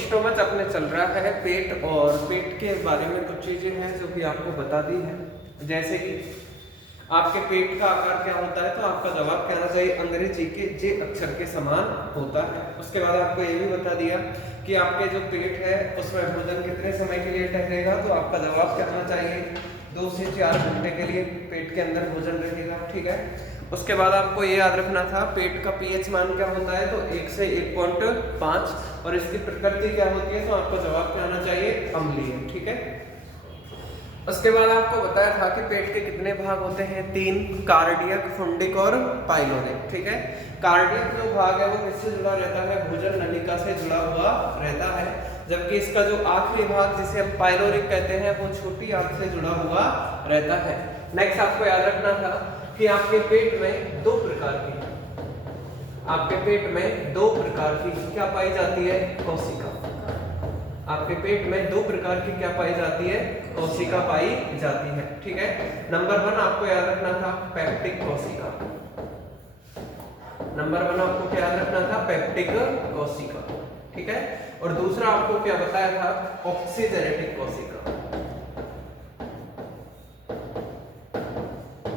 Stomach अपने चल रहा है पेट, और पेट के बारे में कुछ चीज़ें हैं जो कि आपको बता दी है। जैसे कि आपके पेट का आकार क्या होता है, तो आपका जवाब क्या आना चाहिए, अंग्रेजी के जे अक्षर के समान होता है। उसके बाद आपको ये भी बता दिया कि आपके जो पेट है उसमें भोजन कितने समय के लिए ठहरेगा, तो आपका जवाब क्या आना चाहिए, 2 से 4 घंटे के लिए पेट के अंदर भोजन रहेगा। ठीक है। उसके बाद आपको ये याद रखना था पेट का पीएच मान क्या होता है, तो 1 से 1.5, और इसकी प्रकृति क्या होती है, तो आपको जवाब क्या आना चाहिए, अम्लीय। ठीक है। उसके बाद आपको बताया था कि पेट के कितने भाग होते हैं, 3, कार्डियक, फुंडिक और पाइलोरिक। ठीक है। कार्डियक जो भाग है वो किससे जुड़ा रहता है, भोजन नलिका से जुड़ा हुआ रहता है, जबकि इसका जो आखिरी भाग जिसे हम पाइलोरिक कहते हैं वो छोटी आंत से जुड़ा हुआ रहता है। नेक्स्ट आपको याद रखना था कि आपके पेट में 2 प्रकार की क्या पाई जाती है, कोशिका। आपके पेट में 2 प्रकार की क्या पाई जाती है, कोशिका पाई जाती है। ठीक है। नंबर 1 आपको याद रखना था पेप्टिक कोशिका। नंबर 1 आपको क्या याद रखना था, पेप्टिक कोशिका। ठीक है। और दूसरा आपको क्या बताया था, ऑक्सीजेनेटिक कोशिका।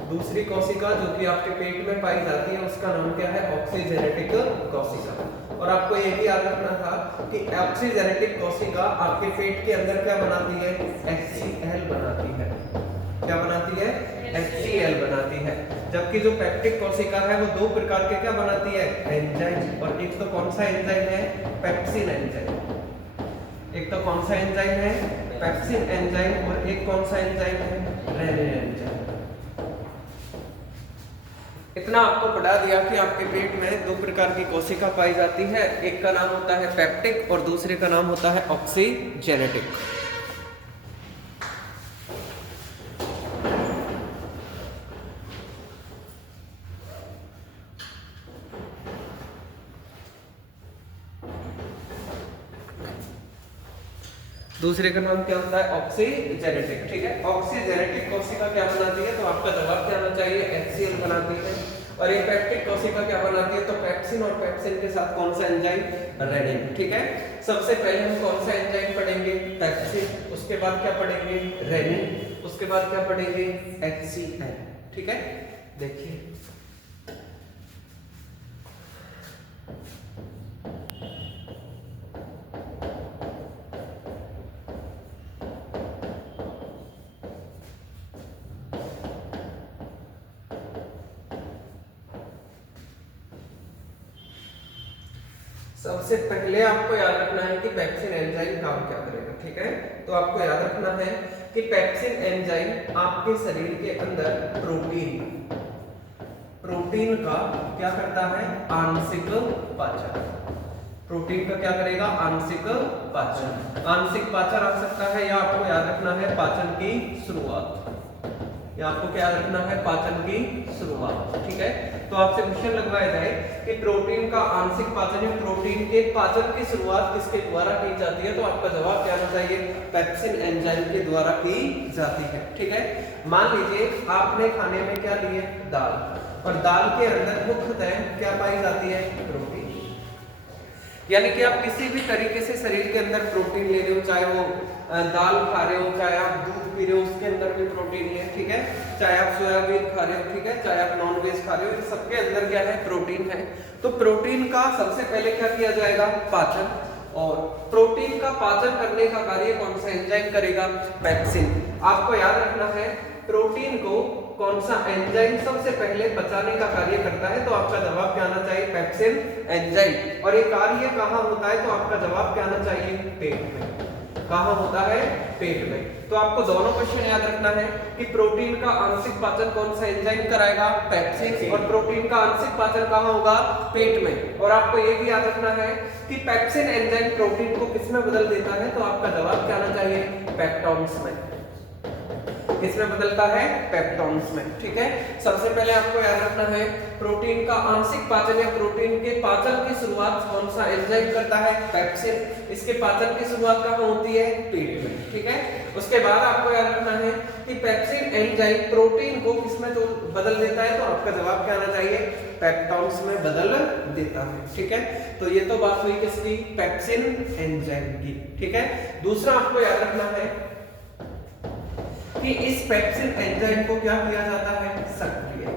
दूसरी कोशिका जो कि आपके पेट में पाई जाती है उसका नाम क्या है, ऑक्सीजेनेटिक कोशिका। और आपको ये भी याद रखना था कि ऑक्सीजेनेटिक कोशिका आपके पेट के अंदर क्या बनाती है, HCl बनाती है। क्या बनाती है, HCl बनाती है। जबकि जो पेप्टिक कोशिका है वो 2 प्रकार के क्या बनाती है, एंजाइम। और एक तो कौन सा एंजाइम है, पेप्सिन एंजाइम। एक तो कौन सा एंजाइम है, पेप्सिन एंजाइम, और एक कौन सा एंजाइम है, रेनिन एंजाइम। इतना आपको पढ़ा दिया कि आपके पेट में 2 प्रकार की कोशिका पाई जाती है, एक का नाम होता है पेप्टिक और दूसरे का नाम होता है ऑक्सीजेनेटिक। दूसरे का नाम क्या होता है, ऑक्सीजेनेटिक। ठीक है। ऑक्सीजेनेटिक कोशिका क्या बनाती है, तो आपका जवाब क्या आना चाहिए, HCl बनाती है। और ये पेप्टिक कोशिका क्या बनाती है, तो पेप्सिन, और पेप्सिन के साथ कौन सा एंजाइम, रेनिन। ठीक है। सबसे पहले हम कौन सा एंजाइम पढ़ेंगे, पेप्सिन। उसके बाद क्या पढ़ेंगे, रेनिन। उसके बाद क्या पढ़ेंगे, HCl। ठीक है। देखिए सबसे पहले आपको याद रखना है कि पेप्सिन एंजाइम काम क्या करेगा। ठीक है। तो आपको याद रखना है कि पेप्सिन एंजाइम आपके शरीर के अंदर प्रोटीन का क्या करता है, आंशिक पाचन। प्रोटीन का क्या करेगा, आंशिक पाचन। आंशिक पाचन आ सकता है, या आपको याद रखना है पाचन की शुरुआत। या आपको क्या रखना है, पाचन की शुरुआत। ठीक है। तो आपसे क्वेश्चन लगवाया जाए कि प्रोटीन का आंशिक पाचन, या प्रोटीन के पाचन की शुरुआत किसके द्वारा की जाती है, तो आपका जवाब क्या आना चाहिए, पेप्सिन एंजाइम के द्वारा की जाती है। ठीक है। मान लीजिए आपने खाने में क्या लिए, दाल, और दाल के अंदर मुख्यतः क्या पाई जाती है, प्रोटीन। यानी कि आप किसी भी तरीके से शरीर के अंदर प्रोटीन ले रहे हो, चाहे वो दाल खा रहे हो, चाहे आप दूध पी रहे हो, उसके अंदर भी प्रोटीन है। ठीक है। चाहे आप सोयाबीन खा रहे हो, ठीक है, चाहे आप नॉनवेज खा रहे हो, इन सबके अंदर क्या है, प्रोटीन है। तो प्रोटीन का सबसे पहले क्या किया जाएगा, पाचन। और प्रोटीन का पाचन करने का कार्य कौन सा एंजाइम करेगा, पेप्सिन। आपको याद रखना है प्रोटीन को कौन सा एंजाइम सबसे पहले पचाने का कार्य करता है, तो आपका जवाब क्या आना चाहिए, पेप्सिन एंजाइम। और ये कार्य कहाँ होता है, तो आपका जवाब क्या आना चाहिए, पेट में। कहाँ होता है, पेट में। तो आपको दोनों क्वेश्चन याद रखना है कि प्रोटीन का आंशिक पाचन कौन सा एंजाइम कराएगा, पेप्सिन, और प्रोटीन का आंशिक पाचन कहाँ होगा, पेट में। और आपको ये भी याद रखना है कि पेप्सिन एंजाइम प्रोटीन को किसमें बदल देता है, तो आपका जवाब क्या आना चाहिए, पेप्टोन्स में। किसमें बदलता है? पेप्टॉन्स में। ठीक है, सबसे पहले आपको याद रखना है प्रोटीन का आंशिक पाचन या प्रोटीन के पाचन की शुरुआत कौन सा एंजाइम करता है? पेप्सिन। इसके पाचन की शुरुआत कहाँ होती है? पेट में। ठीक है, उसके बाद आपको याद रखना है कि पेप्सिन एंजाइम प्रोटीन को किसमें तो बदल देता है, तो आपका जवाब क्या आना चाहिए? पेप्टॉन्स में बदल देता है। ठीक है, तो ये तो बात हुई किसकी? पेप्सिन एंजाइम की। ठीक है, दूसरा आपको याद रखना है कि इस पेप्सिन एंजाइम को क्या किया जाता है? सक्रिय।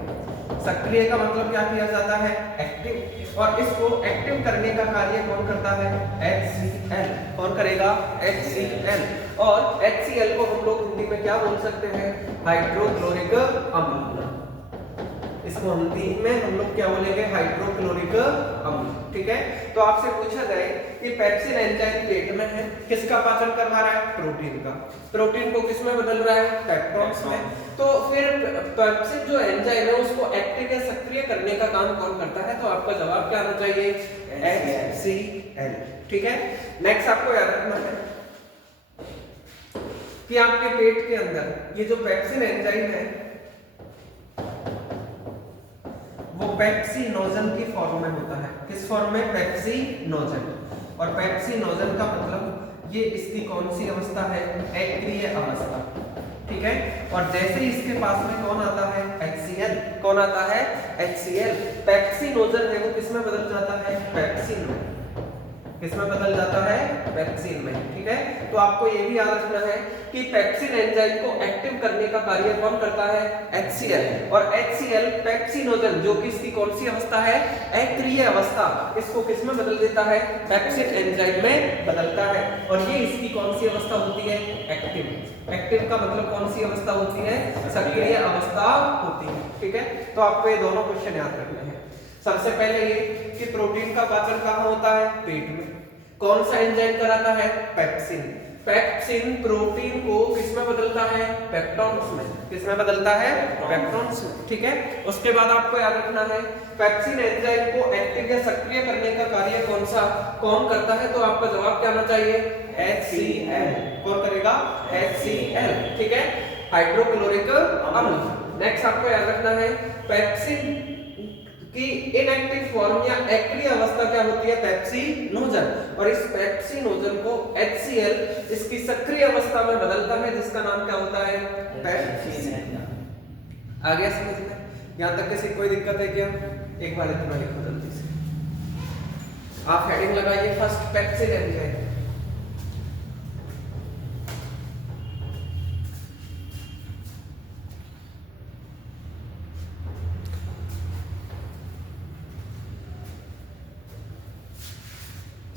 सक्रिय का मतलब क्या किया जाता है? एक्टिव। और इसको एक्टिव करने का कार्य कौन करता है? HCl। कौन करेगा? HCl। और HCl को हम लोग हिंदी में क्या बोल सकते हैं? हाइड्रोक्लोरिक अम्ल। इसको हिंदी में हम लोग क्या बोलेंगे? हाइड्रोक्लोरिक अम्ल। ठीक है, तो आपसे पूछा जाए कि पेप्सिन एंजाइम पेट में है, किसका पाचन करवा रहा है? प्रोटीन का। प्रोटीन को किसमें बदल रहा है? पेप्टॉन्स में। तो फिर पेप्सिन जो एंजाइम है उसको एक्टिव या सक्रिय करने का काम कौन करता है? तो आपका जवाब क्या आना चाहिए? HCl। ठीक है, नेक्स्ट आपको याद रखना है कि आपके पेट के अंदर ये जो पेप्सिन एंजाइम है वो पेप्सिनोजन की फॉर्म में होता है। किस फॉर्म में? पेप्सिनोजन। और पेप्सिनोजन का मतलब ये इसकी कौन सी अवस्था है? अक्रिय अवस्था। ठीक है, और जैसे ही इसके पास में कौन आता है? HCl। कौन आता है? HCl। पेप्सिनोजन है वो किसमें बदल जाता है? पेप्सिन में। किसमें बदल जाता है? पेप्सिन में। ठीक है, तो आपको ये भी याद रखना है कि पेप्सिन एंजाइम को एक्टिव करने का कार्य कौन करता है? HCl। और HCl पेप्सिनोजन जो कि इसकी कौन सी अवस्था है? अक्रिय अवस्था, इसको किसमें बदल देता है? पेप्सिन एंजाइम में बदलता है। और ये इसकी कौन सी अवस्था होती है? एक्टिव। एक्टिव का मतलब कौन सी अवस्था होती है? सक्रिय अवस्था होती है। ठीक है, तो आपको ये दोनों क्वेश्चन याद रखने हैं। सबसे पहले ये कि प्रोटीन का पाचन कहाँ होता है? पेट में। कौन सा एंजाइम कराता है? पेप्सिन। पेप्सिन प्रोटीन को किसमें बदलता है? पेप्टॉन्स में। किसमें बदलता है? पेप्टॉन्स में। ठीक है, उसके बाद आपको याद रखना है पेप्सिन एंजाइम को एक्टिव या सक्रिय करने का कार्य कौन करता है? तो आपका जवाब क्या आना चाहिए? HCl। कौन करेगा? HCl। ठीक है, हाइड्रोक्लोरिक अम्ल। नेक्स्ट आपको याद रखना है पेप्सिन कि इनएक्टिव फॉर्म या अक्रिय अवस्था क्या होती है? पेप्सिनोजन। और इस पेप्सिनोजन को HCl इसकी सक्रिय अवस्था में बदलता है, जिसका नाम क्या होता है? पेप्सिन। आ गया समझ में? यहां तक किसी कोई दिक्कत है क्या? एक बार इतना लिखो जल्दी से। आप हेडिंग लगाइए फर्स्ट पेप्सिन एंजाइम।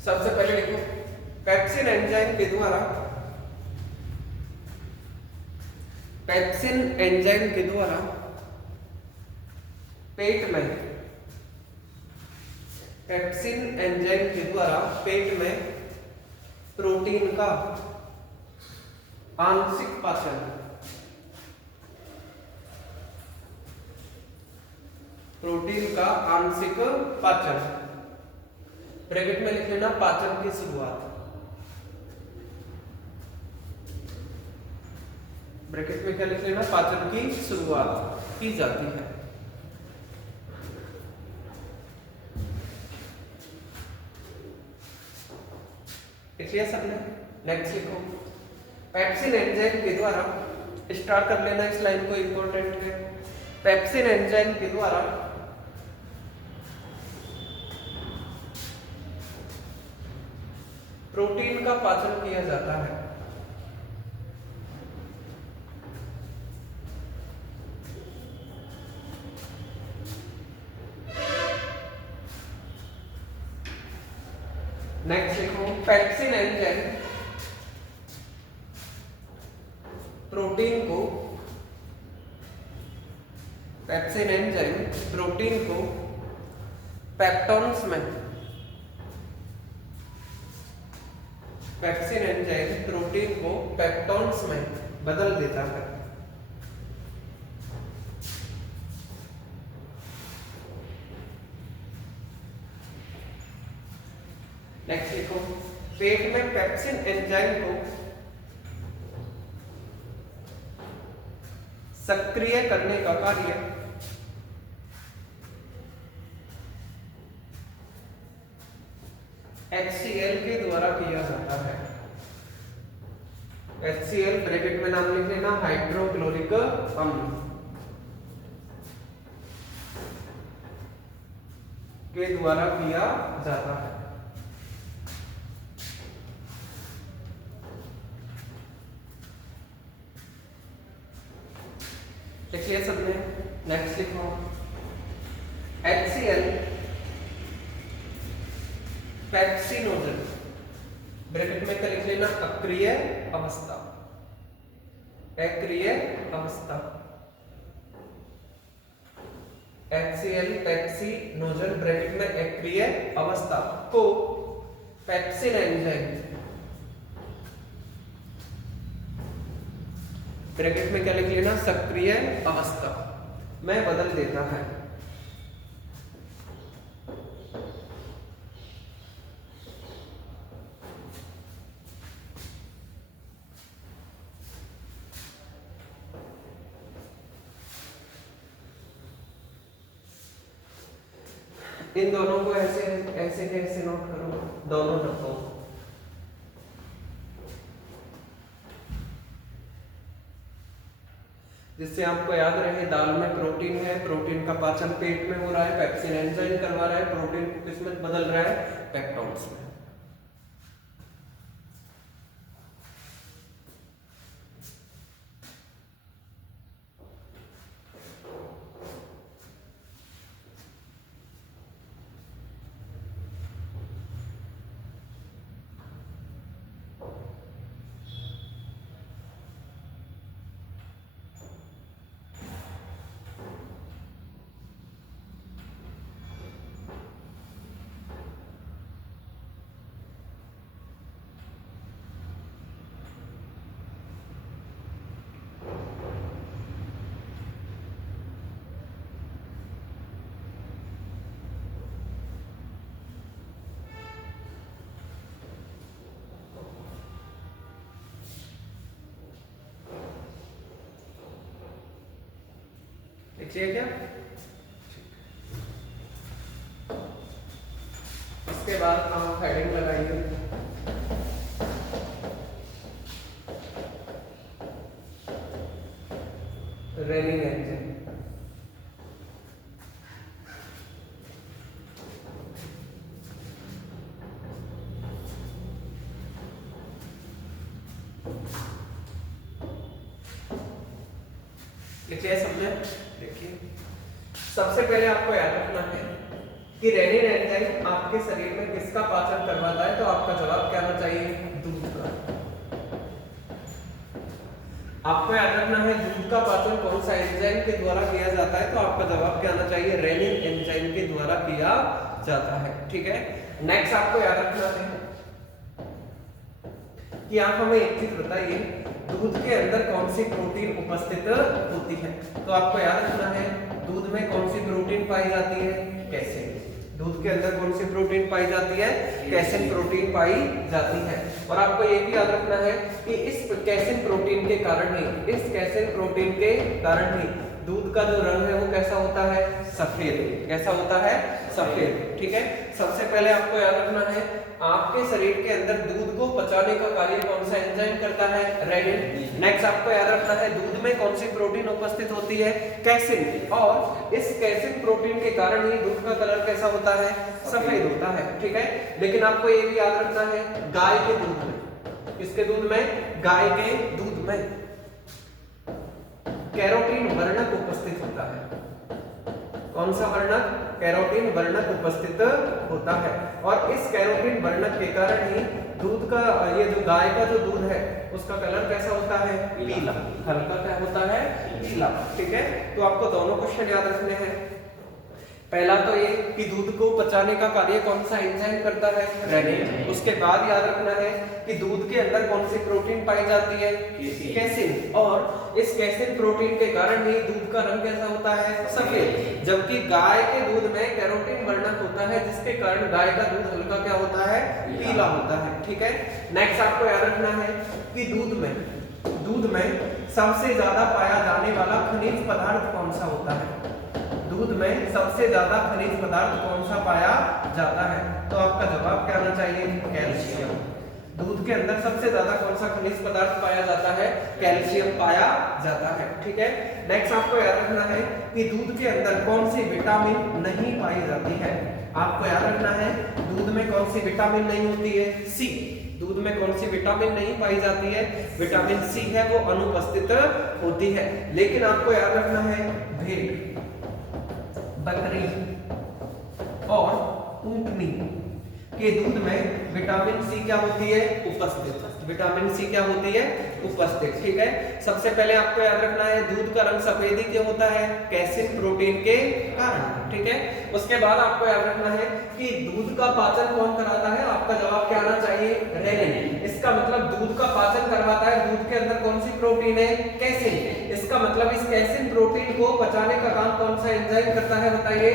सबसे पहले लिखो पेप्सिन एंजाइम के द्वारा पेट में पेप्सिन एंजाइम के द्वारा पेट में प्रोटीन का आंशिक पाचन ब्रैकेट में लिख लेना पाचन की शुरुआत। ब्रैकेट में क्या लिख लेना? पाचन की शुरुआत की जाती है। लिख लिया सबने? नेक्स्ट लिखो पेप्सिन एंजाइम के द्वारा, स्टार्ट कर लेना इस लाइन को, इंपॉर्टेंट है। पेप्सिन एंजाइम के द्वारा प्रोटीन का पाचन किया जाता है। नेक्स्ट लिखो पेप्सिन एंजाइम प्रोटीन को पेप्टॉन्स में पेप्सिन एंजाइम प्रोटीन को पेप्टॉन्स में बदल देता है। नेक्स्ट लिखो पेट में पेप्सिन एंजाइम को सक्रिय करने का कार्य HCl के द्वारा किया जाता है। HCl ब्रैकेट में नाम लिख लेना, हाइड्रोक्लोरिक अम्ल के द्वारा किया जाता है। लिखिए सबने, नेक्स्ट लिखो HCl पेप्सी नोजल, ब्रैकेट में क्या लिख लेना, अक्रिय अवस्था, अक्रिय अवस्था। HCl पेप्सी नोजल ब्रैकेट में अक्रिय अवस्था को पेप्सिन एंजाइम ब्रैकेट में क्या लिख लेना, सक्रिय अवस्था में बदल देता है। इन दोनों को ऐसे ऐसे कैसे नोट करो, दोनों डब्बों, जिससे आपको याद रहे दाल में प्रोटीन है, प्रोटीन का पाचन पेट में हो रहा है, पेप्सिन एंजाइम करवा रहा है, प्रोटीन को किसमें बदल रहा है, पेप्टोन्स में। लिखिए क्या, इसके बाद आप हेडिंग लगाइए, रेनिन एंजाइम। लिखिए सबने, देखिए सबसे पहले आपको याद रखना है कि रेनिन एंजाइम आपके शरीर में किसका पाचन करवाता है, तो आपका जवाब क्या आना चाहिए, दूध का। आपको याद रखना है दूध का पाचन कौन सा एंजाइम के द्वारा किया जाता है, तो आपका जवाब क्या आना चाहिए, रेनिन एंजाइम के द्वारा किया जाता है। ठीक है, नेक्स्ट आपको याद रखना है कि आप हमें एक चीज बताइए, दूध के अंदर कौन सी प्रोटीन उपस्थित होती है, तो आपको याद रखना है दूध में कौन सी प्रोटीन पाई जाती है, कैसेन। दूध के अंदर कौन सी प्रोटीन पाई जाती है, कैसेन प्रोटीन पाई जाती है। और आपको ये भी याद रखना है कि इस कैसेन प्रोटीन के कारण ही, इस कैसेन प्रोटीन के कारण ही दूध का जो रंग है वो कैसा होता है, सफेद। कैसा होता है, सफेद। ठीक है, सबसे पहले आपको याद रखना है आपके शरीर के अंदर दूध को पचाने का कार्य कौन सा एंजाइम करता है, रेनिन। नेक्स्ट आपको याद रखना है दूध में कौन सी प्रोटीन उपस्थित होती है, कैसिन। और इस कैसिन प्रोटीन के कारण ही दूध का कलर कैसा होता है, सफेद होता है। ठीक है, लेकिन आपको ये भी याद रखना है गाय के दूध में, किसके दूध में, गाय के दूध में कैरोटीन वर्णक उपस्थित होता है। कौन सा वर्णक, कैरोटीन वर्णक उपस्थित होता है। और इस कैरोटीन वर्णक के कारण ही दूध का, ये जो गाय का जो दूध है उसका कलर कैसा होता है, पीला, हल्का क्या होता है, पीला। ठीक है, तो आपको दोनों क्वेश्चन याद रखने हैं। पहला तो ये कि दूध को पचाने का कार्य कौन सा एंजाइम करता है, रेनिन। उसके बाद याद रखना है कि दूध के अंदर कौन सी प्रोटीन पाई जाती है, कैसिन। और इस कैसिन प्रोटीन के कारण ही दूध का रंग कैसा होता है, सफेद। जबकि गाय के दूध में कैरोटीन वर्णक होता है जिसके कारण गाय का दूध हल्का क्या होता है, पीला होता है। ठीक है, नेक्स्ट आपको याद रखना है कि दूध में दूध में सबसे ज्यादा पाया जाने वाला खनिज पदार्थ कौन सा होता है? दूध में सबसे ज्यादा खनिज पदार्थ कौन सा पाया जाता है? तो आपका जवाब क्या आना चाहिए? कैल्शियम। दूध के अंदर सबसे ज्यादा कौन सा खनिज पदार्थ पाया जाता है? कैल्शियम पाया जाता है। ठीक है, नेक्स्ट आपको याद रखना है कि दूध के अंदर कौन सी विटामिन नहीं पाई जाती है। आपको याद रखना है दूध में कौन सी विटामिन नहीं होती है? सी। दूध में कौन सी विटामिन नहीं पाई जाती है? विटामिन सी है वो अनुपस्थित होती है। लेकिन आपको याद रखना है भेड़, बकरी और ऊंटनी के दूध में विटामिन सी क्या होती है? उपस्थित। विटामिन सी क्या होती है? उपस्थित। ठीक है, सबसे पहले आपको याद रखना है दूध का रंग सफेद ही क्यों होता है? कैसिन प्रोटीन के कारण। ठीक है, उसके बाद आपको याद रखना है कि दूध का पाचन कौन कराता है? आपका जवाब क्या आना चाहिए? रेनिन। इसका मतलब दूध का पाचन करवाता है दूध के अंदर कौन सी प्रोटीन है? कैसिन। इसका मतलब इस कैसिन प्रोटीन को पचाने का काम कौन सा एंजाइम करता है? बताइए।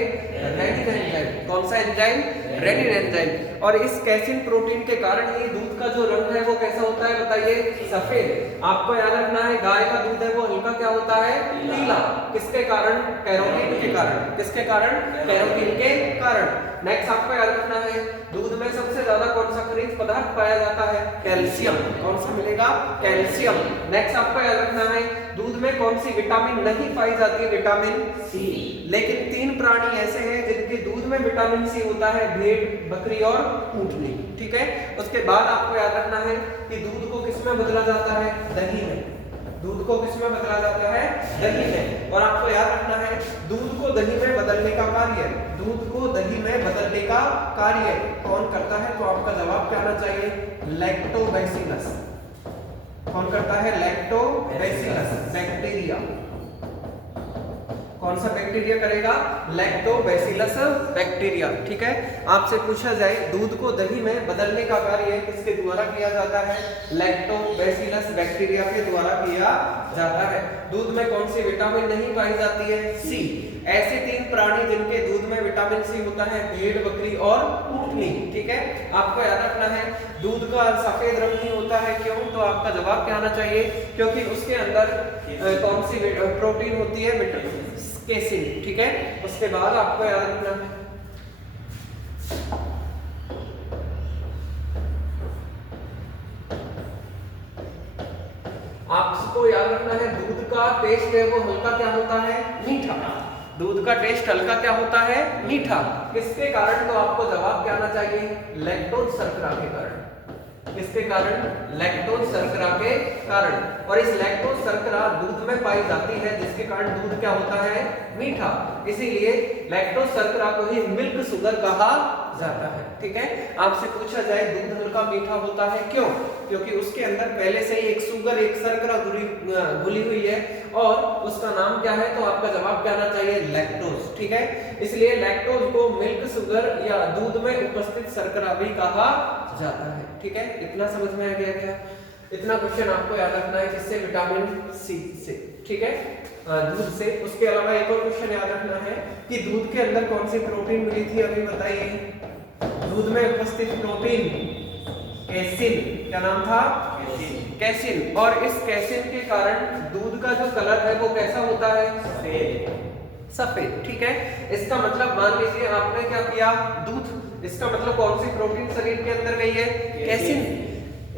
Rennin enzyme. कौन सा एंजाइम? Rennin enzyme. और इस कैसिन प्रोटीन के कारण ही दूध का जो रंग है वो कैसा होता है? बताइए। सफेद। आपको याद रखना है गाय का दूध है वो हल्का क्या होता है? पीला। किसके कारण? कैरोटीन के कारण। किसके कारण? कैरोटीन के कारण। नेक्स्ट आपको याद रखना है दूध में सबसे ज्यादा कौन सा खनिज पदार्थ पाया जाता है? कैल्शियम। कौन सा मिलेगा? कैल्शियम। नेक्स्ट आपको याद रखना है दूध में कौन सी विटामिन नहीं पाई जाती है? Vitamin C. लेकिन 3 प्राणी ऐसे हैं जिनके दूध में विटामिन सी होता है, भेड़, बकरी और ऊंटनी। ठीक है, उसके बाद आपको याद रखना है कि दूध को किसमें बदला जाता है? दही में। दूध को किसमें बदला जाता है? दही में। और आपको याद रखना है दूध को दही में बदलने का कार्य, दूध को दही में बदलने का कार्य कौन करता है? तो आपका जवाब क्या आना चाहिए? लैक्टोबैसिलस। कौन करता है? Lactobacillus bacteria. कौन सा बैक्टीरिया करेगा? Lactobacillus bacteria. ठीक है, आपसे पूछा जाए दूध को दही में बदलने का कार्य किसके द्वारा किया जाता है? लैक्टोबैसिलस बैक्टीरिया के द्वारा किया जाता है। दूध में कौन सी विटामिन नहीं पाई जाती है? सी। ऐसे 3 प्राणी जिनके दूध में विटामिन सी होता है, भेड़, बकरी और ऊंटनी। ठीक है, आपको याद रखना है दूध का सफेद रंग नहीं होता है। क्यों? तो आपका जवाब क्या आना चाहिए? क्योंकि उसके अंदर कौन सी प्रोटीन होती है? कैसिन। ठीक है, उसके बाद आपको याद रखना है आपको याद रखना है दूध का टेस्ट है वो हल्का क्या होता है? मीठा। दूध का टेस्ट हल्का क्या होता है? मीठा। किसके कारण? तो आपको जवाब क्या आना चाहिए? लैक्टोज शर्करा के कारण। किसके कारण? लैक्टोज शर्करा के कारण। और इस लैक्टोज शर्करा दूध में पाई जाती है जिसके कारण दूध क्या होता है? मीठा। इसीलिए लैक्टोज शर्करा को ही मिल्क शुगर कहा जाता है। ठीक है, आपसे पूछा जाए दूध हल्का मीठा होता है क्यों? क्योंकि उसके अंदर पहले से ही एक शुगर, एक शर्करा घुली हुई है और उसका नाम क्या है? तो आपका जवाब क्या आना चाहिए? लैक्टोज। ठीक है, इसलिए लैक्टोज को मिल्क शुगर या दूध में उपस्थित शर्करा भी कहा जाता है। ठीक है, इतना समझ में आ गया क्या? इतना क्वेश्चन आपको याद रखना है किससे? विटामिन सी से। ठीक है, दूध से। उसके अलावा एक और क्वेश्चन याद रखना है कि दूध के अंदर कौन सी प्रोटीन मिली थी? अभी बताइए। दूध में उपस्थित प्रोटीन कैसिन। क्या नाम था? कैसिन। और इस कैसिन के कारण दूध का जो कलर है वो कैसा होता है? सफेद। ठीक है, इसका मतलब मान लीजिए आपने क्या किया? दूध। इसका मतलब कौन सी प्रोटीन शरीर के अंदर गई है? कैसिन।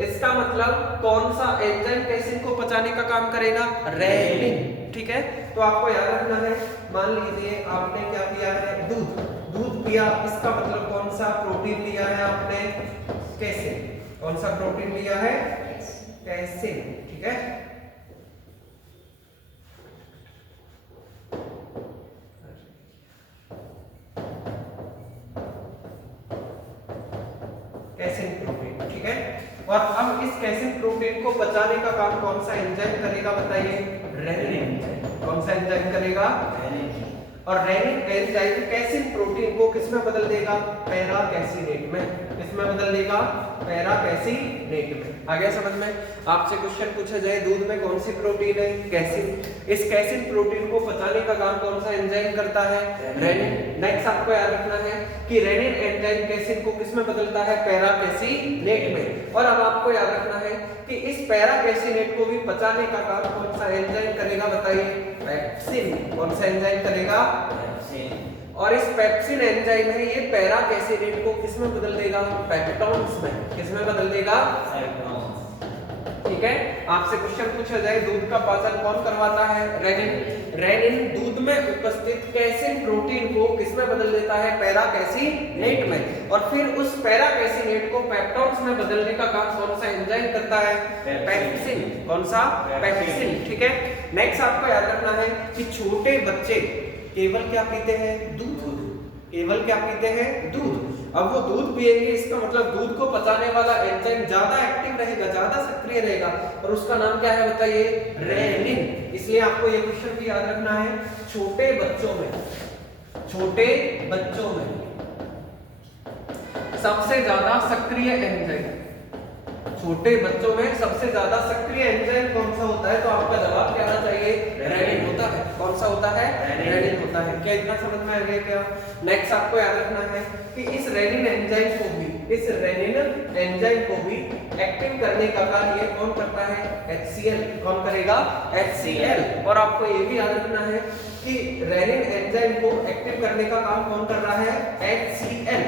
इसका मतलब कौन सा एंजाइम कैसिन को पचाने का काम करेगा? रेनिन। ठीक है, तो आपको याद रखना है मान लीजिए आपने क्या किया है? दूध पिया। इसका मतलब कौन सा प्रोटीन लिया है आपने? कैसिन। कौन सा प्रोटीन लिया है? कैसिन। ठीक है, कैसिन प्रोटीन। ठीक है, और अब इस कैसिन प्रोटीन को पचाने का काम कौन सा एंजाइम करेगा? बताइए। Rennin enzyme. कौन सा एंजाइम करेगा? और रेनिन एंजाइम कैसिन प्रोटीन को किसमें बदल देगा? पैरा कैसिनेट में। किसमें बदल देगा? पैराकेसिनेट में। आ गया समझ में? आपसे क्वेश्चन पूछा जाए दूध में कौन सी प्रोटीन है? कैसिन। इस कैसिन प्रोटीन को पचाने का काम कौन सा एंजाइम करता है? रेनिन। नेक्स्ट आपको याद रखना है कि रेनिन एंजाइम कैसिन को किसमें बदलता है? पैराकेसिनेट में। और अब आपको याद रखना है कि इस पैराकेसिनेट को भी पचाने का काम कौन सा एंजाइम करेगा? बताइए। पेप्सिन। कौन सा एंजाइम करेगा? पेप्सिन। और इस पेप्सिन एंजाइम है ये पैराकेसिनेट को किसमें बदल देगा? पेप्टोन्स में। किसमें बदल देगा? पेप्टोन्स। ठीक है। आपसे क्वेश्चन पूछा जाए दूध का पाचन कौन करवाता है? रेनिन। रेनिन दूध में उपस्थित कैसिन प्रोटीन को किसमें बदल देता है? पैराकेसिनेट में। और फिर उस पैराकेसिनेट को पेप्टोन्स में बदलने का काम कौन सा एंजाइम करता है? पेप्सिन। कौन सा? पेप्सिन। ठीक है। नेक्स्ट आपको याद रखना है कि छोटे बच्चे केवल क्या पीते हैं? दूध। केवल क्या पीते हैं? दूध। अब वो दूध पिएंगे इसका मतलब दूध को पचाने वाला एंजाइम ज्यादा एक्टिव रहेगा, ज्यादा सक्रिय रहेगा, और उसका नाम क्या है? बताइए। रेनिन। इसलिए आपको ये क्वेश्चन भी याद रखना है छोटे बच्चों में सबसे ज्यादा सक्रिय एंजाइम, छोटे बच्चों में सबसे ज्यादा सक्रिय एंजाइम कौन सा होता है? तो आपका जवाब क्या आना चाहिए? रेनिन होता है। कौन सा होता है? रेनिन होता है। क्या इतना समझ में आ गया क्या? नेक्स्ट आपको याद रखना है कि इस रेनिन एंजाइम को भी एक्टिव करने का कार्य कौन करता है? HCl। कौन करेगा? HCl। और आपको ये भी याद रखना है कि रेनिन एंजाइम को एक्टिव करने का काम कौन कर रहा है? HCl।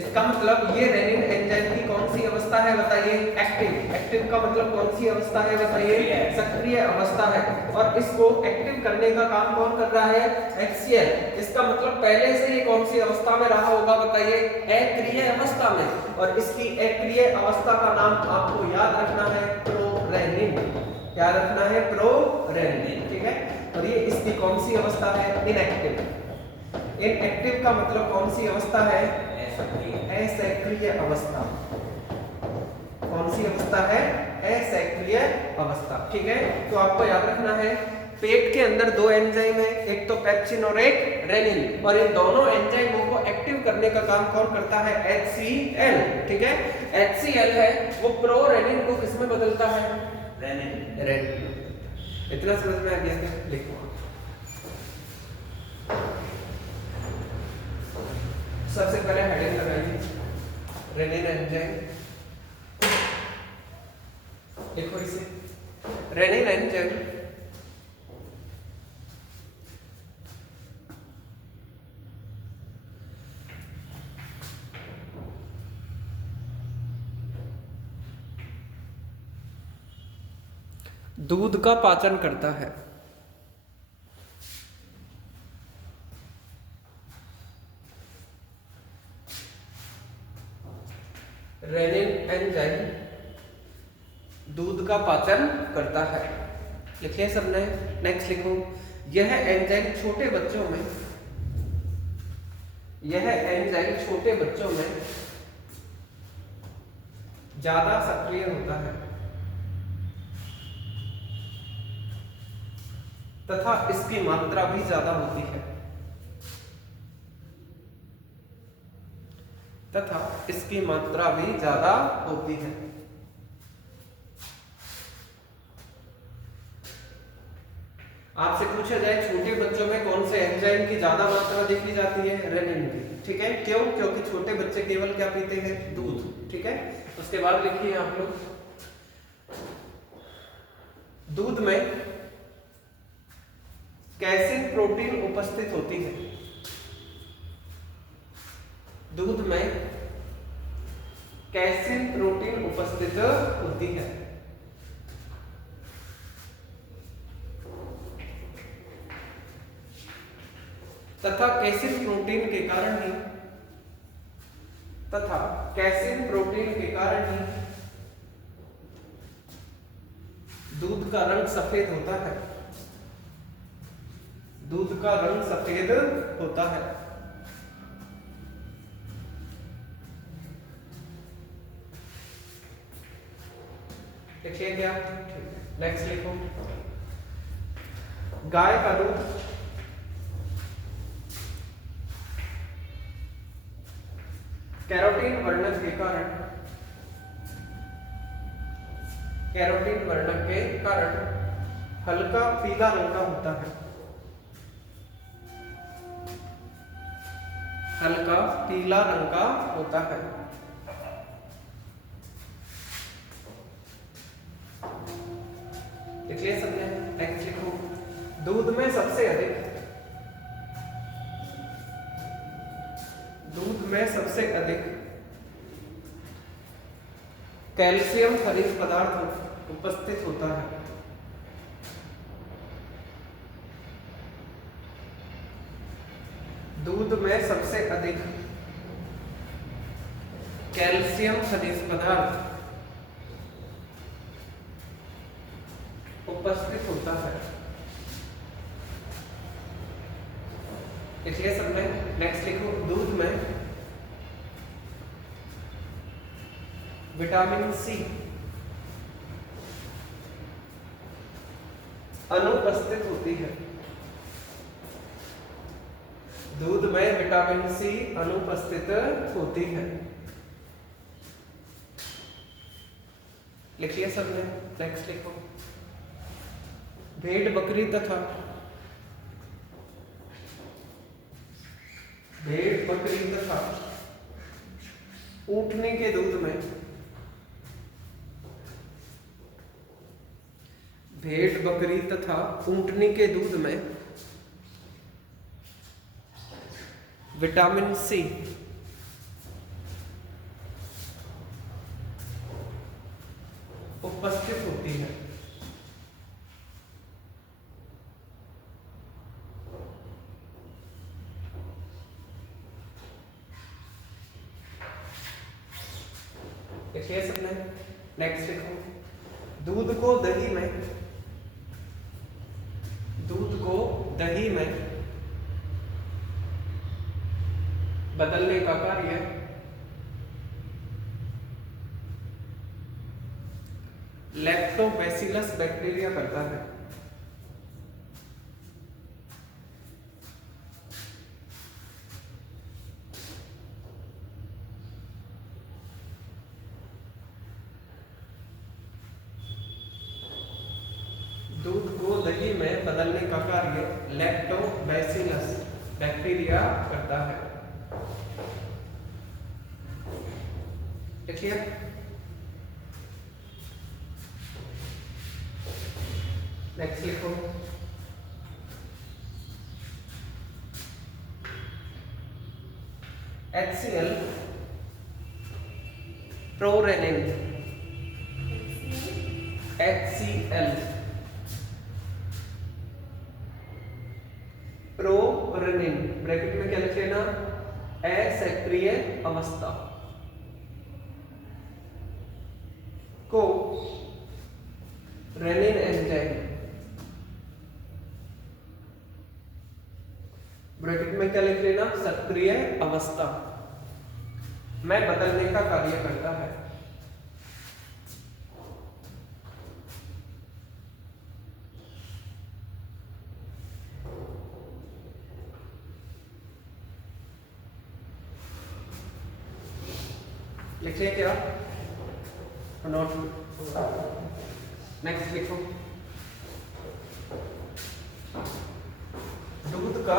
इसका मतलब ये रेनिन एंजाइम की कौन सी अवस्था है? बताइए। एक्टिव। एक्टिव का मतलब कौन सी अवस्था है? बताइए। सक्रिय अवस्था है। और इसको एक्टिव करने का काम कौन कर रहा है? HCl। इसका मतलब पहले से ये कौन सी अवस्था में रहा होगा? बताइए। अक्रिय अवस्था में। और इसकी अक्रिय अवस्था का नाम आपको याद रखना है प्रोरेनिन। क्या रखना है? प्रोरेनिन। ठीक है। और ये इसकी कौन सी अवस्था है? इनएक्टिव। इनएक्टिव का मतलब कौन सी अवस्था है? असक्रिय अवस्था। कौन सी अवस्था है? असक्रिय अवस्था। ठीक है। तो आपको याद रखना है पेट के अंदर दो एंजाइम है, एक तो पेप्सिन और एक रेनिन, और इन दोनों एंजाइमों को एक्टिव करने का काम कौन करता है? HCl। ठीक है। HCl है वो प्रोरेनिन को किसमें बदलता है? रेनिन। इतना समझ में आ गया क्या? लिखो। सबसे पहले हेडिंग लगाइए रेनिन एंजाइम। देखो इसे रेनिन एंजाइम दूध का पाचन करता है। रेनिन एंजाइम दूध का पाचन करता है। लिखिए सबने। नेक्स्ट लिखो। यह एंजाइम छोटे बच्चों में ज्यादा सक्रिय होता है तथा इसकी मात्रा भी ज्यादा होती है। आपसे पूछा जाए छोटे बच्चों में कौन से एंजाइम की ज्यादा मात्रा देखी जाती है? रेनिन की। ठीक है। क्यों? क्योंकि छोटे बच्चे केवल क्या पीते हैं? दूध। ठीक है। उसके बाद लिखिए आप लोग दूध में कैसिन प्रोटीन उपस्थित होती है। दूध में कैसिन प्रोटीन उपस्थित होती है तथा कैसिन प्रोटीन के कारण ही दूध का रंग सफेद होता है। लिखिए क्या? नेक्स्ट लिखो। गाय का दूध कैरोटीन वर्णन के कारण, कैरोटीन वर्णन के कारण हल्का पीला रंग का होता है, हल्का पीला रंग का होता है। लिखिए सबने, नेक्स्ट लिखो। दूध में सबसे अधिक, दूध में सबसे अधिक कैल्शियम खनिज पदार्थ उपस्थित होता है। दूध में सबसे अधिक कैल्शियम खनिज पदार्थ उपस्थित होता है। इसलिए सबने, नेक्स्ट लिखो। दूध में विटामिन सी अनुपस्थित होती है। दूध में विटामिन सी अनुपस्थित होती है। लिखिए सबने, नेक्स्ट लिखो। भेड़ बकरी तथा, भेड़ बकरी तथा ऊँटनी के दूध में, भेड़ बकरी तथा ऊँटनी के दूध में विटामिन सी उपस्थित होती है। देखिए सबने, नेक्स्ट लिखो। दूध को दही में, दूध को दही में बदलने का कार्य लैक्टोबैसिलस बैक्टीरिया करता है। दूध को दही में बदलने का कार्य लैक्टोबैसिलस बैक्टीरिया करता है। देखिए, नेक्स्ट लिखो। HCl prorennin, HCl prorennin, bracket में क्या लिख लेना, असक्रिय अवस्था को रेनिन एंजाइम, ब्रैकेट में क्या लिख लेना, सक्रिय अवस्था में बदलने का कार्य करता है। लिखिए क्या, नोट। नेक्स्ट लिखो। दूध का,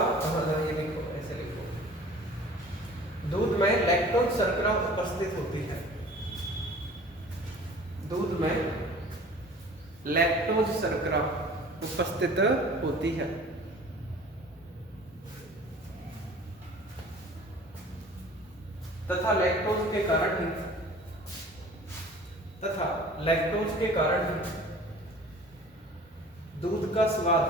ये लिखो, ऐसे लिखो। दूध में लैक्टोज शर्करा उपस्थित होती है। दूध में लैक्टोज शर्करा उपस्थित होती है तथा लैक्टोज के कारण ही, तथा लैक्टोज के कारण ही दूध का स्वाद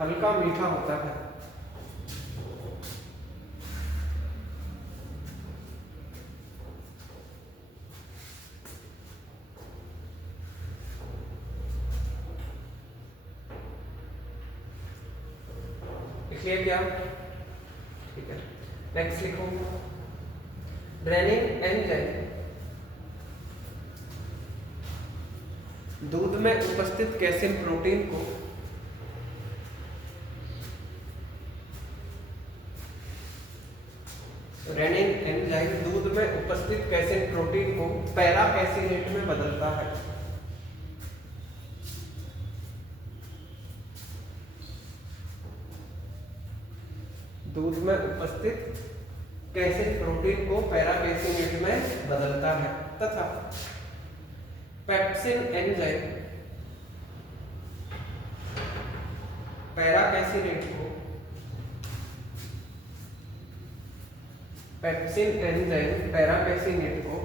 हल्का मीठा होता है। इसलिए क्या, ठीक है। नेक्स्ट लिखो। रेनिन एंजाइम दूध में उपस्थित कैसिन प्रोटीन को रेनिन एंजाइम दूध में उपस्थित कैसीन प्रोटीन को पैरा कैसीनेट में बदलता है। दूध में उपस्थित कैसीन प्रोटीन को पैरा कैसीनेट में बदलता है तथा पेप्सिन एंजाइम पैरा कैसीनेट को पेप्सिन एंजाइम पैरा कैसीनेट को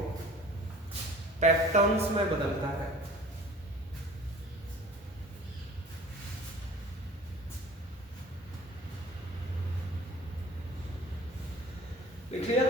पेप्टोन्स में बदलता है। लिखिए,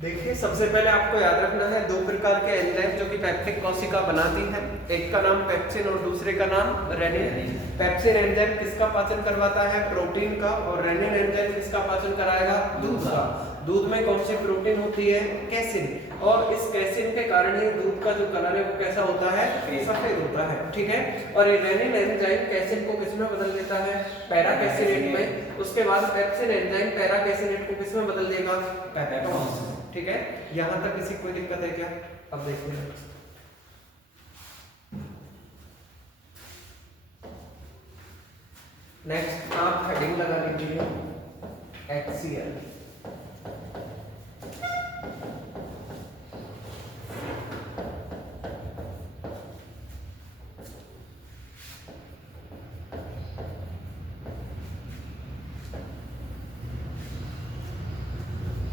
देखिए सबसे पहले आपको याद रखना है दो प्रकार के एंजाइम जो कि पेप्टिक कोशिका बनाती है, एक का नाम पेप्सिन और दूसरे का नाम रेनिन। पेप्सिन एंजाइम किसका पाचन करवाता है? प्रोटीन का। और रेनिन एंजाइम किसका पाचन कराएगा? दूध का। दूध में कौन सी प्रोटीन होती है? कैसिन। और इस कैसिन के कारण ही दूध का जो कलर है वो कैसा होता है? सफेद होता है, ठीक है। और ये रेनिन एंजाइम कैसिन को किसमें बदल देता है? पैरा कैसीनेट में। उसके बाद पेप्सिन एंजाइम पैरा कैसीनेट को किसमें बदल देगा? पेप्टोन्स, ठीक है। यहां तक किसी कोई दिक्कत है क्या? अब देखिए, नेक्स्ट आप हेडिंग लगा लीजिए HCl।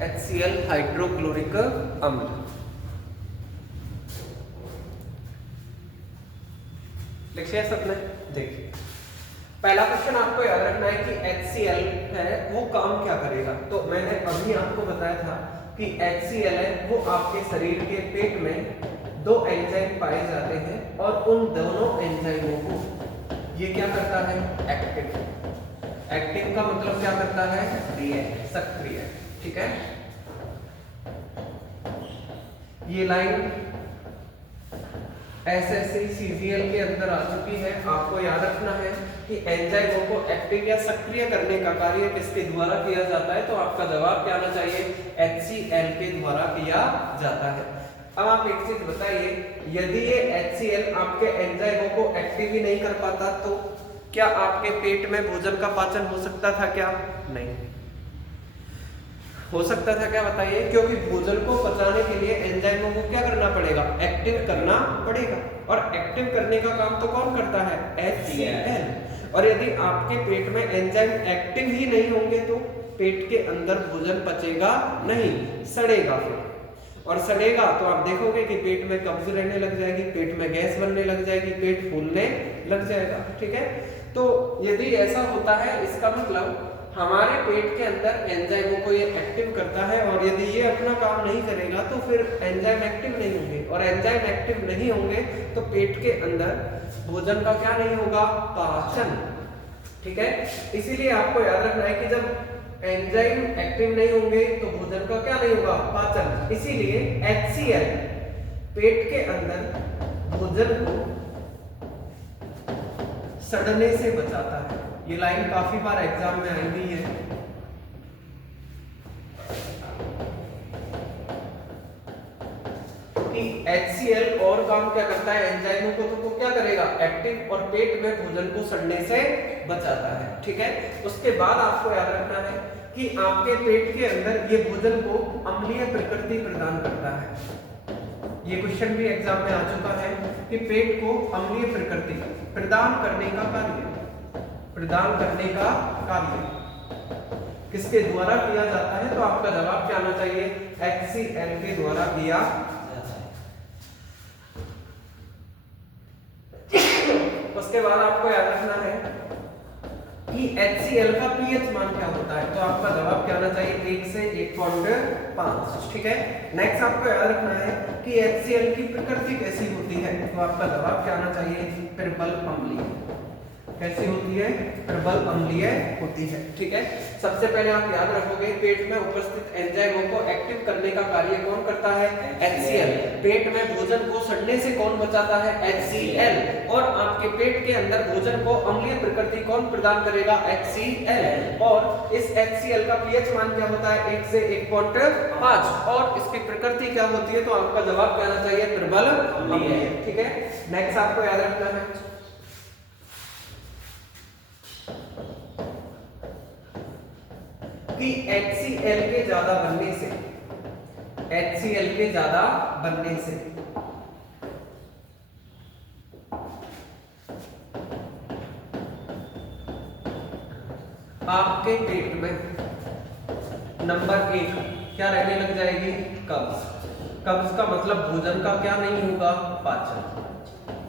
HCl हाइड्रोक्लोरिक अम्ल। लिखिए सबने, देखिए पहला क्वेश्चन आपको याद रखना है कि HCl है वो काम क्या करेगा। तो मैंने अभी आपको बताया था कि HCl है वो आपके शरीर के पेट में दो एंजाइम पाए जाते हैं और उन दोनों एंजाइमों को ये क्या करता है? एक्टिव। एक्टिव का मतलब क्या करता है? सक्रिय, ठीक है। ये लाइन SSC CGL के अंदर आ चुकी है। आपको याद रखना है कि एंजाइमों को एक्टिव या सक्रिय करने का कार्य किसके द्वारा किया जाता है? तो आपका जवाब क्या आना चाहिए? HCl के द्वारा किया जाता है। अब आप एक चीज बताइए, यदि ये HCl आपके एंजाइमों को एक्टिव ही नहीं कर पाता तो क्या आपके पेट में भोजन का पाचन हो सकता था क्या? नहीं हो सकता था क्या, बताइए। क्योंकि भोजन को पचाने के लिए एंजाइमों को क्या करना पड़ेगा? एक्टिव करना पड़ेगा। और एक्टिव करने का काम तो कौन करता है? HCl। और यदि आपके पेट में एंजाइम एक्टिव ही नहीं होंगे तो पेट के अंदर भोजन पचेगा नहीं, सड़ेगा फिर। और सड़ेगा तो आप देखोगे कि पेट में कब्ज रहने लग जाएगी, पेट में गैस बनने लग जाएगी, पेट फूलने लग जाएगा, ठीक है। तो यदि ऐसा होता है, इसका मतलब हमारे पेट के अंदर एंजाइमों को ये एक्टिव करता है और यदि ये अपना काम नहीं करेगा तो फिर एंजाइम एक्टिव नहीं होंगे। और एंजाइम एक्टिव नहीं होंगे तो पेट के अंदर भोजन का क्या नहीं होगा? पाचन, ठीक है। इसीलिए आपको याद रखना है कि जब एंजाइम एक्टिव नहीं होंगे तो भोजन का क्या नहीं होगा? पाचन। इसीलिए HCl पेट के अंदर भोजन को सड़ने से बचाता है। ये लाइन काफी बार एग्जाम में आई हुई है। कि HCl और काम क्या करता है? एंजाइमों को तो क्या करेगा? एक्टिव। और पेट में भोजन को सड़ने से बचाता है, ठीक है। उसके बाद आपको याद रखना है कि आपके पेट के अंदर ये भोजन को अम्लीय प्रकृति प्रदान करता है। ये क्वेश्चन भी एग्जाम में आ चुका है कि पेट को अम्लीय प्रकृति प्रदान करने का कार्य किसके द्वारा किया जाता है? तो आपका जवाब क्या आना चाहिए? HCl के द्वारा किया जाता है। उसके बाद आपको याद रखना है कि HCl का pH मान क्या होता है? तो आपका जवाब क्या आना चाहिए? 1 से 1.5, ठीक है। नेक्स्ट आपको याद रखना है कि HCl की प्रकृति कैसी होती है? तो आपका जवाब क्या आना चाहिए? ट्रिपल अम्लीय, कैसी होती है? प्रबल अम्लीय होती है। ठीक है, सबसे पहले आप याद रखोगे पेट में उपस्थित एंजाइमों को एक्टिव करने का कार्य कौन करता है? HCl। पेट में भोजन को सड़ने से कौन बचाता है? HCl। और आपके पेट के अंदर भोजन को अम्लीय प्रकृति कौन प्रदान करेगा? HCl। और इस HCl का pH मान क्या होता है? 1 से 1.5। और इसकी प्रकृति क्या होती है? तो आपका जवाब क्या आना चाहिए? प्रबल अम्लीय। ठीक है, नेक्स्ट आपको याद रखना है कि HCl के ज्यादा बनने से, HCl के ज्यादा बनने से आपके पेट में नंबर 1 क्या रहने लग जाएगी? कब्ज। कब्ज का मतलब भोजन का क्या नहीं होगा? पाचन।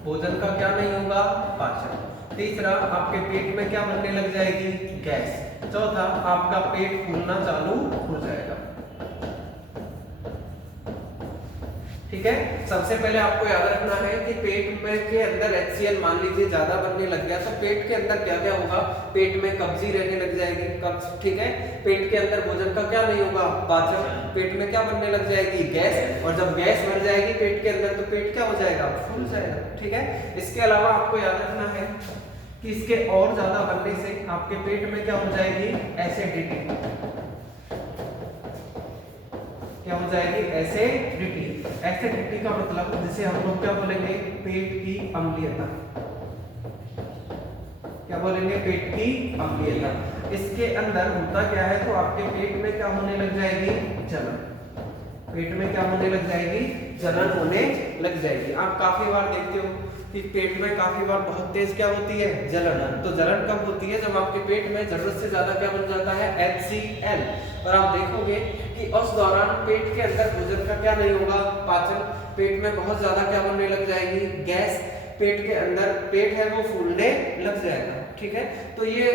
भोजन का क्या नहीं होगा? पाचन। तीसरा, आपके पेट में क्या बनने लग जाएगी? गैस। चौथा, आपका पेट फूलना चालू हो जाएगा। ठीक है, सबसे पहले आपको याद रखना है कि पेट में के अंदर HCl मान लीजिए ज्यादा बनने लग गया तो पेट के अंदर क्या क्या होगा? पेट में कब्जी रहने लग जाएगी, कब्ज। ठीक है, पेट के अंदर भोजन का क्या नहीं होगा? पाचन। पेट में क्या बनने लग जाएगी? गैस। और जब गैस भर जाएगी पेट के अंदर तो पेट क्या हो जाएगा? फूल जाएगा। ठीक है, इसके अलावा आपको याद रखना है कि इसके और ज्यादा बनने से आपके पेट में क्या हो जाएगी? एसिडिटी। क्या हो जाएगी? एसिडिटी। एसिडिटी का मतलब जिसे हम लोग क्या बोलेंगे? पेट की अम्लीयता। क्या बोलेंगे? पेट की अम्लीयता। इसके अंदर होता क्या है? तो आपके पेट में क्या होने लग जाएगी? जलन। पेट में क्या होने लग जाएगी? जलन होने लग जाएगी। आप काफी बार देखते हो कि पेट में काफी बार बहुत तेज क्या होती है? जलन। तो जलन कब होती है? जब आपके पेट में जरूरत से ज्यादा क्या बन जाता है? HCl। और आप देखोगे कि उस दौरान पेट के अंदर भोजन का क्या नहीं होगा? पाचन। पेट में बहुत ज्यादा क्या बनने लग जाएगी? गैस। पेट के अंदर पेट है वो फूलने लग जाएगा। ठीक है, तो ये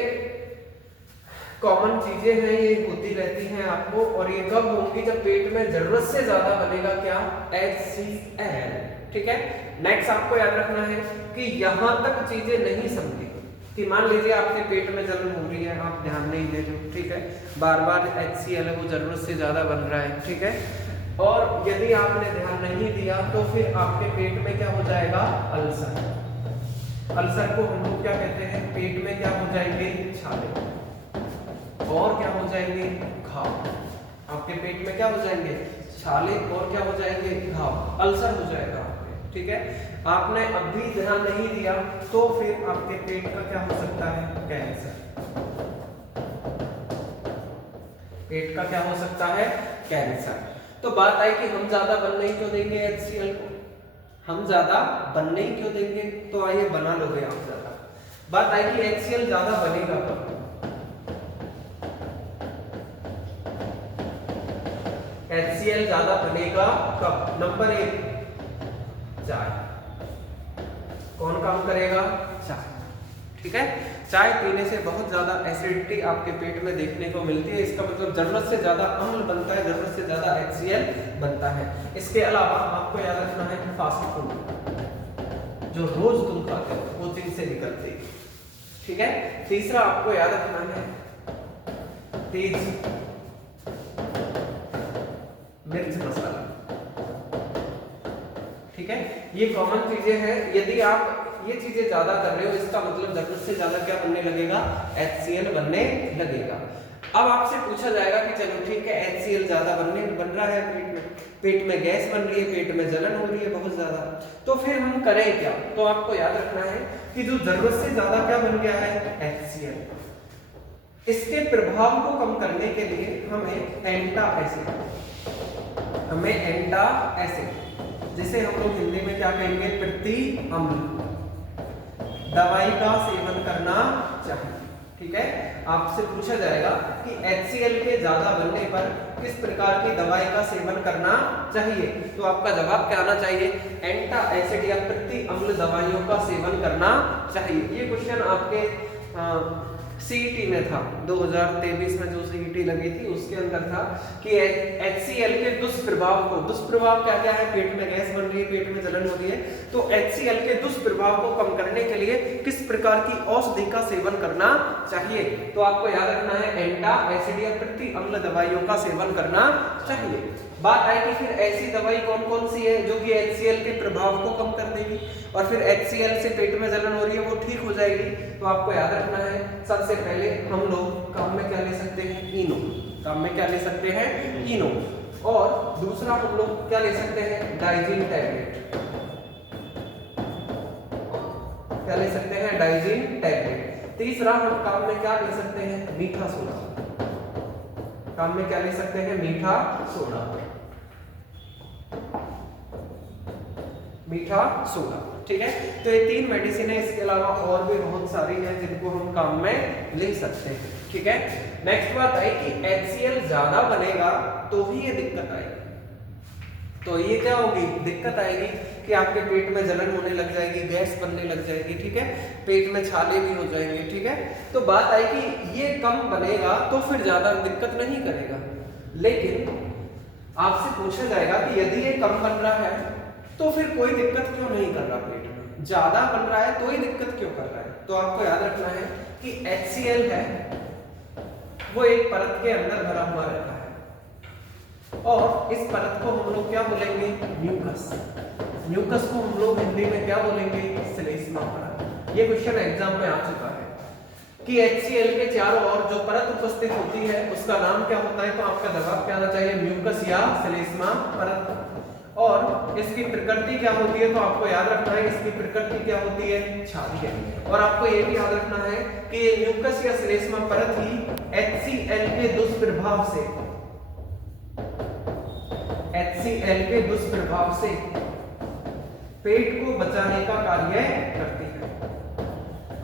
कॉमन चीजें हैं, ये होती रहती हैं आपको। और ये कब होंगी? जब पेट में जरूरत से ज्यादा बनेगा क्या? HCl। ठीक है, नेक्स्ट आपको याद रखना है कि यहां तक चीजें नहीं समझी कि मान लीजिए आपके पेट में जलन हो रही है, आप ध्यान नहीं दे रहे हो। ठीक है, बार बार HCl वो जरूरत से ज्यादा बन रहा है। ठीक है, और यदि आपने ध्यान नहीं दिया तो फिर आपके पेट में क्या हो जाएगा? अल्सर। अल्सर को हम लोग क्या कहते हैं? पेट में क्या हो जाएंगे? छाले। और क्या हो जाएंगे? घाव। आपके पेट में क्या हो जाएंगे? छाले। और क्या हो जाएंगे? घाव। अल्सर हो जाएगा। ठीक है, आपने अभी ध्यान नहीं दिया तो फिर आपके पेट का क्या हो सकता है? कैंसर। पेट का क्या हो सकता है? कैंसर। तो बात आई कि हम ज्यादा बनने ही क्यों देंगे HCl को? हम ज्यादा बनने ही क्यों देंगे? तो आइए बना लोगे आप ज्यादा। बात आई कि HCl ज्यादा बनेगा कब? HCl ज्यादा बनेगा कब? नंबर 1, चाय। कौन काम करेगा? चाय। ठीक है, चाय पीने से बहुत ज्यादा एसिडिटी आपके पेट में देखने को मिलती है। इसका मतलब जरूरत से ज्यादा अम्ल बनता है, जरूरत से ज्यादा HCl बनता है। इसके अलावा आपको याद रखना है फास्ट फूड जो रोज तुम खाते हो वो चीज से निकलती है। ठीक है, तीसरा आपको याद रखना है तेज मिर्च मसाला। ठीक है, ये कॉमन चीजें हैं। यदि आप ये चीजें ज्यादा कर रहे हो इसका मतलब जरूरत से ज्यादा क्या बनने लगेगा? HCl बनने लगेगा। अब आपसे पूछा जाएगा कि चलो ठीक है HCl ज्यादा बन रहा है पेट में गैस बन रही है, पेट में जलन हो रही है बहुत ज्यादा, तो फिर हम करें क्या? तो आपको याद रखना है कि जो जरूरत से ज्यादा क्या बन गया है? HCl। इसके प्रभाव को कम करने के लिए हमें एंटा एसिड जिसे हम लोग हिंदी में क्या कहेंगे? प्रति अम्ल दवाई का सेवन करना चाहिए। ठीक है, आपसे पूछा जाएगा कि HCl के ज्यादा बनने पर किस प्रकार की दवाई का सेवन करना चाहिए? तो आपका जवाब क्या आना चाहिए? एंटा एसिड या प्रति अम्ल दवाइयों का सेवन करना चाहिए। ये क्वेश्चन आपके सीईटी में था 2023 में जो सीईटी लगी थी उसके अंदर था कि HCl के दुष्प्रभाव क्या क्या है, पेट में गैस बन रही है, पेट में जलन हो रही है, तो HCl के दुष्प्रभाव को कम करने के लिए किस प्रकार की औषधि का सेवन करना चाहिए। तो आपको याद रखना है एंटा एसिड या प्रति अम्ल दवाइयों का सेवन करना चाहिए। बात आई कि फिर ऐसी दवाई कौन कौन सी है जो कि HCl के प्रभाव को कम कर देगी और फिर HCl से पेट में जलन हो रही है वो ठीक हो जाएगी। तो आपको याद रखना है सबसे पहले हम लोग काम में क्या ले सकते हैं, इनो। काम में क्या ले सकते हैं, इनो। और दूसरा हम लोग क्या ले सकते हैं, डाइजीन टैबलेट। क्या ले सकते हैं, डाइजीन टैबलेट। तीसरा हम काम में क्या ले सकते हैं, मीठा सोडा। काम में क्या ले सकते हैं, मीठा सोडा। मीठा सोडा, ठीक है। तो ये 3 मेडिसिन है, इसके अलावा और भी बहुत सारी हैं जिनको हम काम में ले सकते हैं, ठीक है। नेक्स्ट बात आई कि HCl ज्यादा बनेगा तो ही ये दिक्कत आएगी। तो ये क्या होगी, दिक्कत आएगी कि आपके पेट में जलन होने लग जाएगी, गैस बनने लग जाएगी, ठीक है, पेट में छाले भी हो जाएंगे, ठीक है। तो बात आई कि ये कम बनेगा तो फिर ज्यादा दिक्कत नहीं करेगा, लेकिन आपसे पूछा जाएगा कि यदि ये कम बन रहा है तो फिर कोई दिक्कत क्यों नहीं कर रहा, पेट में ज्यादा बन रहा है तो ही दिक्कत क्यों कर रहा है। तो आपको याद रखना है कि HCl है वो एक परत के अंदर भरा हुआ रहता है और इस परत को हम लोग क्या बोलेंगे, म्यूकस। म्यूकस को हम लोग हिंदी में क्या बोलेंगे, श्लेष्मा परत। ये क्वेश्चन एग्जाम में आ चुका है कि HCl के चारों ओर जो परत उपस्थित होती है उसका नाम क्या होता है। तो आपका जवाब क्या आना चाहिए, म्यूकस या श्लेष्मा परत। और इसकी प्रकृति क्या होती है, तो आपको याद रखना है इसकी प्रकृति क्या होती है, क्षारीय। और आपको ये भी याद रखना है कि ये म्यूकस या श्लेष्मा परत ही HCl के दुष्प्रभाव से पेट को बचाने का कार्य करती है।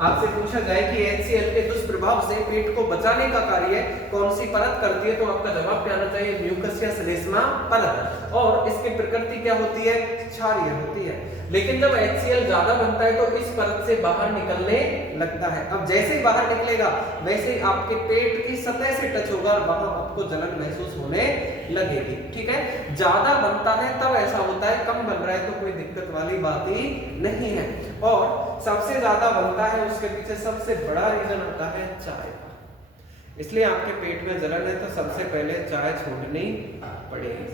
आपसे पूछा जाए कि HCl के दुष्प्रभाव से पेट को बचाने का कार्य कौन सी परत करती है, तो आपका जवाब क्या आना चाहिए, म्यूकस या श्लेष्मा परत। और इसकी प्रकृति क्या होती है, क्षारीय होती है। लेकिन जब HCl ज्यादा बनता है तो इस परत से बाहर निकलने लगता है। अब जैसे ही बाहर निकलेगा वैसे ही आपके पेट की सतह से टच होगा और वहां आपको जलन महसूस होने लगेगी, ठीक है। ज्यादा बनता है तब ऐसा होता है, कम बन रहा है तो कोई दिक्कत वाली बात ही नहीं है। और सबसे ज्यादा बनता है उसके पीछे सबसे बड़ा रीजन होता है चाय का। इसलिए आपके पेट में जलन है तो सबसे पहले चाय छोड़नी पड़ेगी।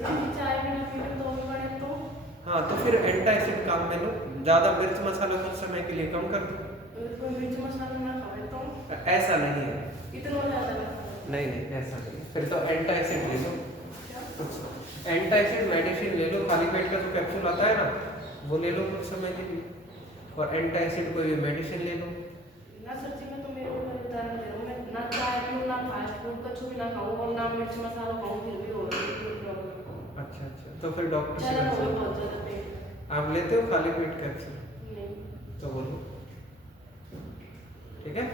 हाँ, तो फिर एंटासिड काम में लो, ज्यादा मिर्च मसाला कुछ समय के लिए कम कर दो। मिर्च मसाला ना खाए तो ऐसा नहीं है, इतना ज्यादा नहीं ऐसा नहीं, फिर तो एंटासिड ले लो। एंटासिड मेडिसिन ले लो, खाली पेट का जो कैप्सूल आता है ना वो ले लो कुछ समय के लिए, और एंटासिड कोई मेडिसिन ले लो। ना सच्ची में तो मेरे को उदाहरण दे रहा हूं, मैं ना चाय पीऊं, ना फास्ट फूड कुछ भी ना खाऊं और ना मिर्च मसाला खाऊं, फिर भी हो रही है प्रॉब्लम। अच्छा, तो फिर डॉक्टर से चलो हो बहुत ज्यादा पेट। आप लेते हो खाली पेट कैप्सूल? नहीं। तो बोलो, ठीक है।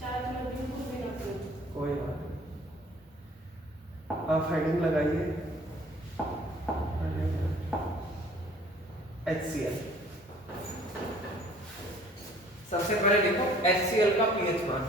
चाय तो मैं बिल्कुल भी ना पीऊं। कोई बात नहीं, आप हेडिंग लगाइए HCl। सबसे पहले देखो HCl का pH मान,